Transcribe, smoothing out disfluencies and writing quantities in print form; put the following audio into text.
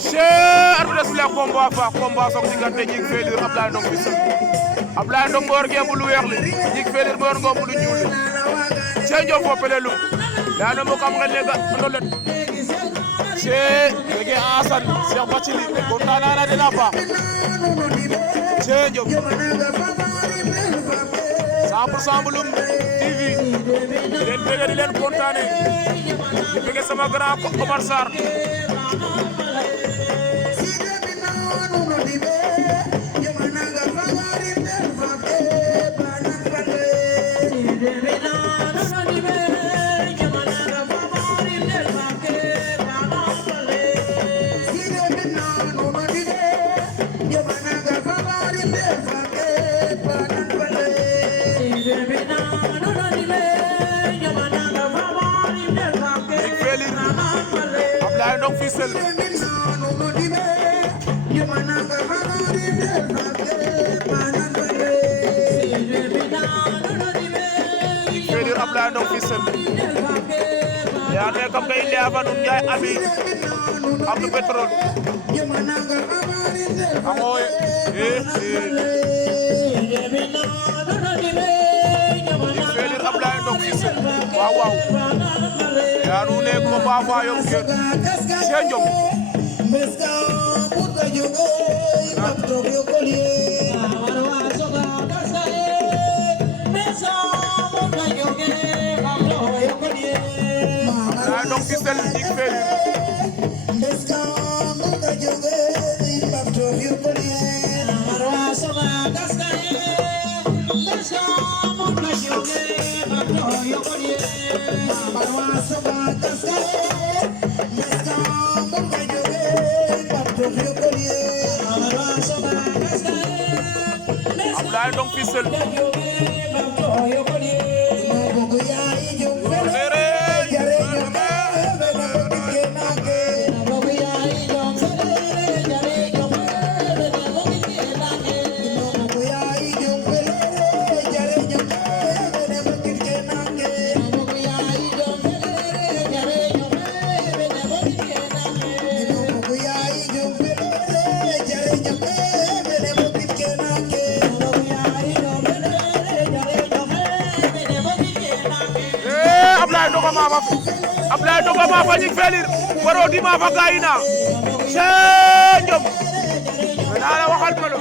Cheikh arbitre sifflé combat soog diggante Gning Felir Ablaye Ndong Fissel Ablaye Ndong moo yor ngemb lu weex li Gning Felir moo yor ngemb lu ñuul li Cheikh Ndiop fo pelelu leya mo kam ngel ne ga ndolet Cheikh wege Assane Cheikh Bathily kontaan naa den a paax Cheikh Ndiop 100% Mbouloum TV di leen bëgg di leen kontaane di bëgg sama grand Omar Sarr Ablaye Ndong Fissel Felir Ablaye Ndong Fissel yaa ne kam kay leya fa nun Njaay Ami Abdou Pétrole angoy Felir Ablaye Ndong Fissel waaw waaw yaa nu ne combat fa yom ker Cheikh Ndiop Ablaye Ndong Fissel Gning Felir Ablaye Ndong Fissel Ablaye Ndong ma fa Gning Felir waro di ma fa gayina Cheikh Ndiop na la waxal ma lo